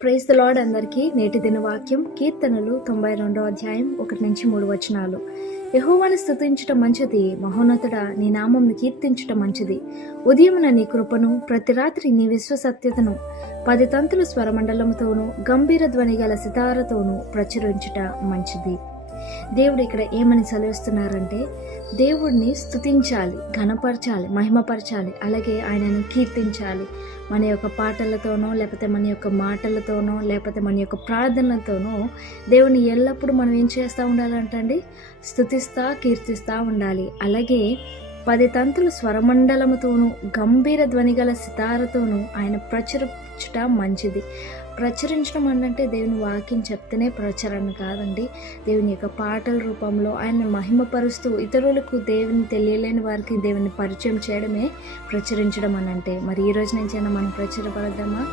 Praise the lord అందరికీ. నేటి దిన వాక్యం కీర్తనలు 92వ అధ్యాయం 1-3 వచనాలు. యెహోవాను స్తుతించటం మంచిది, మహోన్నతుడా నీ నామంను కీర్తించటం మంచిది. ఉదయమున నీ కృపను, ప్రతి రాత్రి నీ విశ్వసత్యతను 10 తంతుల స్వరమండలముతోనూ గంభీర ధ్వని గల సితారతోనూ ప్రచురించుట మంచిది. దేవుడు ఇక్కడ ఏమని సెలవిస్తున్నారంటే, దేవుడిని స్తుతించాలి, ఘనపరచాలి, మహిమపరచాలి, అలాగే ఆయనను కీర్తించాలి. మన యొక్క పాటలతోనో, లేకపోతే మన యొక్క మాటలతోనో, లేకపోతే మన యొక్క ప్రార్థనలతోనో దేవుని ఎల్లప్పుడూ మనం ఏం చేస్తూ ఉండాలంటండి? స్తుతిస్తా, కీర్తిస్తూ ఉండాలి. అలాగే 10 తంతుల స్వరమండలముతోనూ గంభీర ధ్వని గల సితారతోనూ ఆయన ప్రచురించుట మంచిది. ప్రచురించడం అంటే దేవుని వాక్యం చెప్తేనే ప్రచురణ కాదండి. దేవుని యొక్క పాటల రూపంలో ఆయన మహిమపరుస్తూ ఇతరులకు దేవుని తెలియలేని వారికి దేవుని పరిచయం చేయడమే ప్రచురించడం అని అంటే. మరి ఈ రోజు నుంచైనా మనం ప్రచురపడదామా?